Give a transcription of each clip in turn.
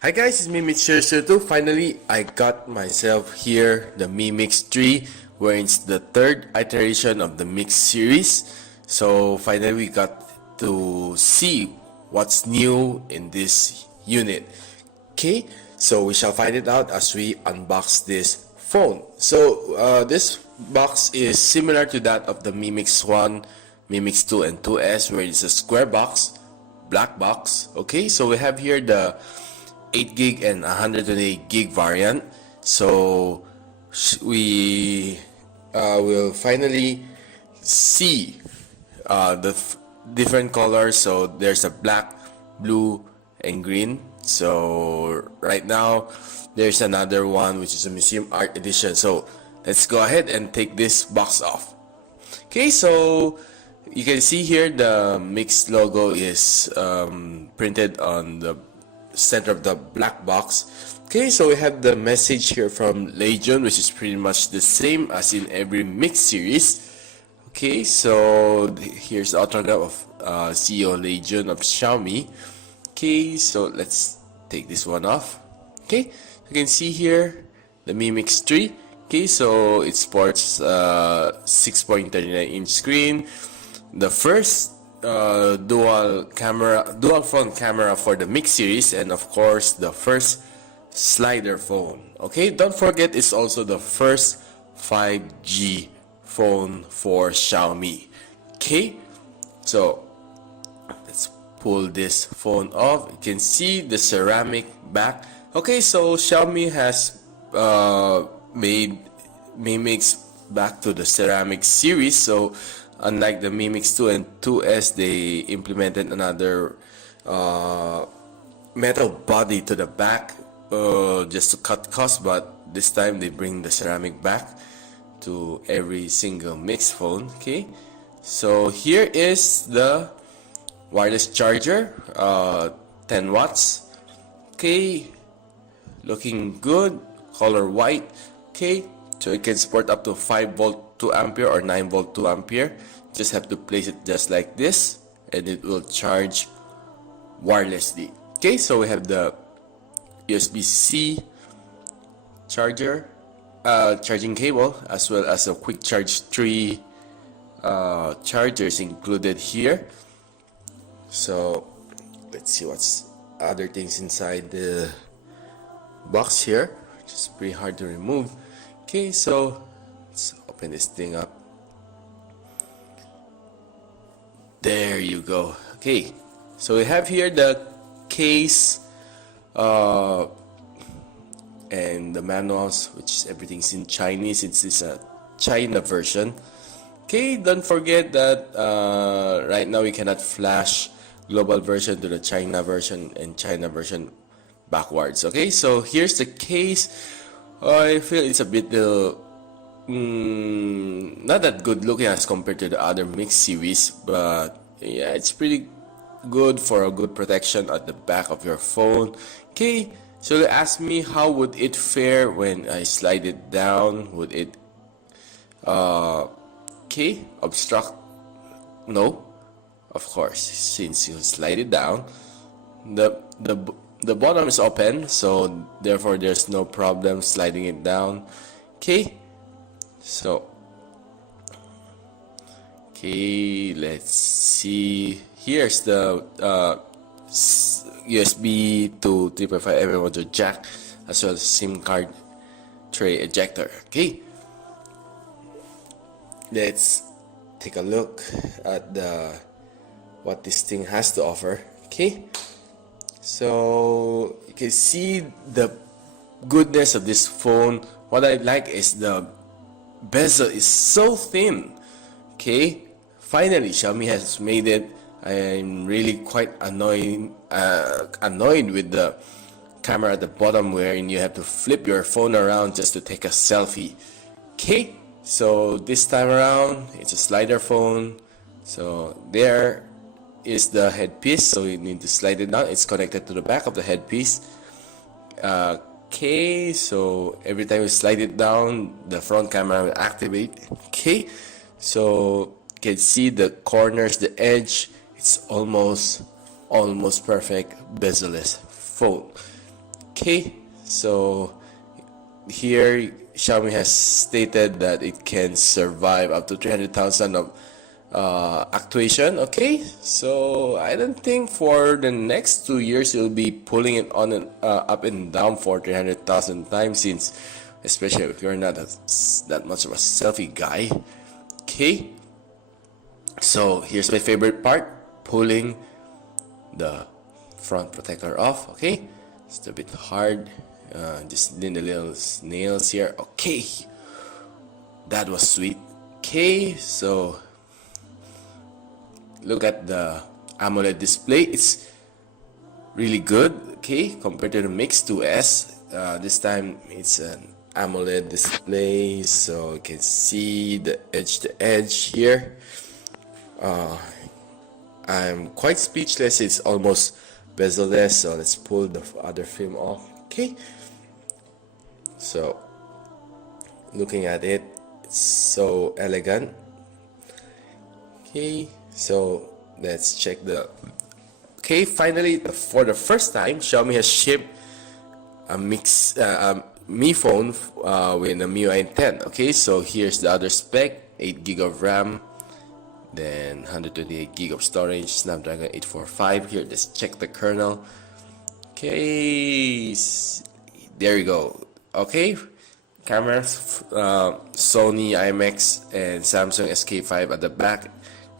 Hi guys, it's me Mix002. Finally, I got myself here the Mi Mix 3, where it's the third iteration of the Mix series. So finally we got to see what's new in this unit. Okay, so we shall find it out as we unbox this phone. So this box is similar to that of the Mi Mix 1, Mi Mix 2 and 2S, where it's a square box, black box. Okay, so we have here the 8 gig and 128 gig variant. So we will finally see the different colors. So there's a black, blue and green. So right now there's another one which is a museum art edition. So let's go ahead and take this box off. Okay, so you can see here the Mix logo is printed on the center of the black box. Okay, so we have the message here from Legion, which is pretty much the same as in every Mix series. Okay, so here's the autograph of CEO Legion of Xiaomi. Okay, so let's take this one off. Okay, you can see here the Mi Mix 3. Okay, so it sports 6.39-inch screen. The first dual front camera for the Mix series, and of course the first slider phone. Okay, don't forget it's also the first 5G phone for Xiaomi. Okay, so let's pull this phone off. You can see the ceramic back. Okay, so Xiaomi has made Mi Mix back to the ceramic series. So unlike the Mi Mix 2 and 2S, they implemented another metal body to the back just to cut costs, but this time they bring the ceramic back to every single Mix phone. Okay, so here is the wireless charger, 10 watts. Okay, looking good, color white. Okay, so it can support up to 5-volt 2 ampere or 9-volt 2 ampere. Just have to place it just like this and it will charge wirelessly. Okay, so we have the USB-C charger, charging cable, as well as a quick charge 3 chargers included here. So let's see what's other things inside the box here, which is pretty hard to remove. Okay, so let's open this thing up. There you go. Okay, so we have here the case and the manuals, which everything's in Chinese. It's a China version. Okay, don't forget that right now we cannot flash global version to the China version and China version backwards. Okay, so here's the case. I feel it's a bit not that good looking as compared to the other Mix series, but yeah, it's pretty good for a good protection at the back of your phone. Okay, so they asked me how would it fare when I slide it down. Would it obstruct? No, of course, since you slide it down, the bottom is open, so therefore there's no problem sliding it down. Okay, so let's see. Here's the USB to 3.5mm audio jack, as well as SIM card tray ejector. Okay, let's take a look at what this thing has to offer. Okay, so you can see the goodness of this phone. What I like is the bezel is so thin. Okay, finally Xiaomi has made it. I'm really quite annoyed with the camera at the bottom, wherein you have to flip your phone around just to take a selfie. Okay, so this time around it's a slider phone. So there is the headpiece, so you need to slide it down. It's connected to the back of the headpiece. Okay, so every time you slide it down, the front camera will activate. Okay, so you can see the corners, the edge. It's almost perfect bezel-less phone. Okay, so here Xiaomi has stated that it can survive up to 300,000 of actuation. Okay, so I don't think for the next 2 years you'll be pulling it on and up and down for 300,000 times, since especially if you're not that much of a selfie guy. Okay, so here's my favorite part, pulling the front protector off. Okay, it's a bit hard, just in the little nails here. Okay, that was sweet. Okay, so look at the AMOLED display. It's really good, okay, compared to the Mix 2S. This time it's an AMOLED display, so you can see the edge to edge here. I'm quite speechless. It's almost bezel-less, so let's pull the other film off. Okay, so looking at it, it's so elegant. Okay, so let's check the... Okay, finally, for the first time, Xiaomi has shipped a Mi phone with a MIUI 10. Okay, so here's the other spec: 8GB of RAM, then 128GB of storage, Snapdragon 845. Here, let's check the kernel. Okay, there you go. Okay, cameras, Sony IMX and Samsung SK5 at the back,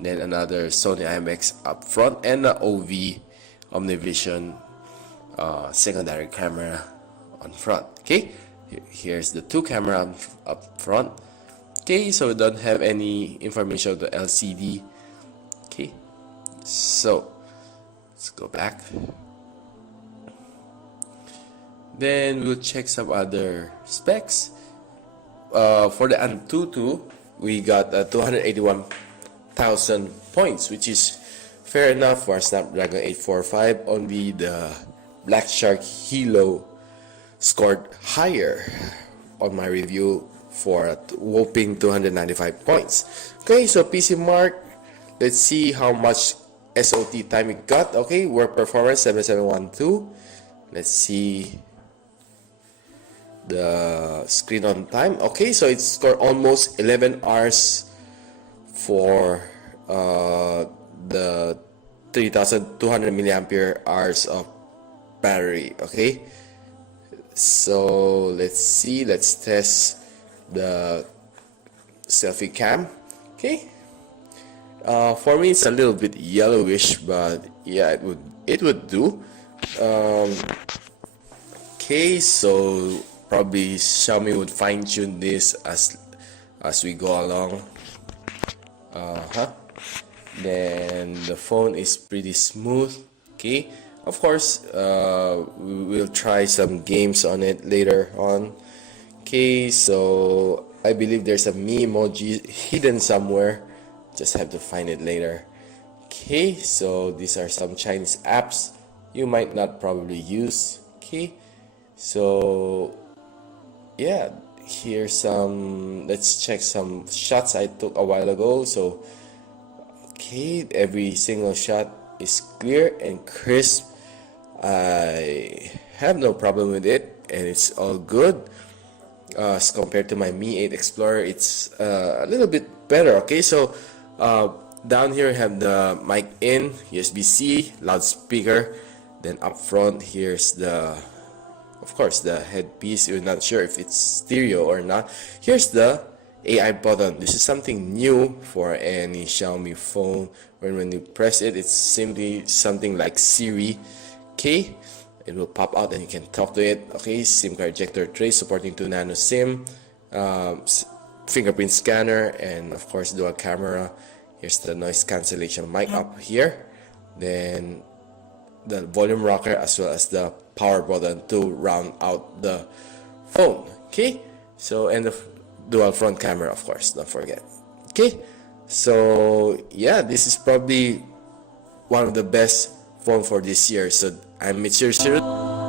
then another Sony IMX up front, and the OV Omnivision secondary camera on front. Okay, here's the two camera up front. Okay, so we don't have any information of the LCD. Okay, so let's go back. Then we'll check some other specs. For the Antutu, we got 281,000 points, which is fair enough for Snapdragon 845. Only the Black Shark Hilo scored higher on my review for a whopping 295 points. Okay, so PC Mark, let's see how much SOT time it got. Okay, work performance 7712. Let's see the screen on time. Okay, so it scored almost 11 hours for the 3200 milliampere hours of battery. Okay, so let's see, let's test the selfie cam. Okay, for me it's a little bit yellowish, but yeah, it would do. Okay, so probably Xiaomi would fine-tune this as we go along. Then the phone is pretty smooth. Okay, of course, we'll try some games on it later on. Okay, so I believe there's a Mi emoji hidden somewhere. Just have to find it later. Okay, so these are some Chinese apps you might not probably use. Okay, so yeah, here's some, let's check some shots I took a while ago. So okay, every single shot is clear and crisp. I have no problem with it, and it's all good. As compared to my Mi 8 Explorer, it's a little bit better. Okay, so down here we have the mic in, USB-C, loudspeaker. Then up front, here's the, of course, the headpiece. You're not sure if it's stereo or not. Here's the AI button. This is something new for any Xiaomi phone. When you press it, it's simply something like Siri. Okay, it will pop out and you can talk to it. Okay, SIM card ejector tray supporting 2 nano SIM, fingerprint scanner, and of course dual camera. Here's the noise cancellation mic up here. Then the volume rocker, as well as the power button to round out the phone. Okay, so, and the dual front camera, of course, don't forget. Okay, so yeah, this is probably one of the best phone for this year. So I'm Mitsuyo.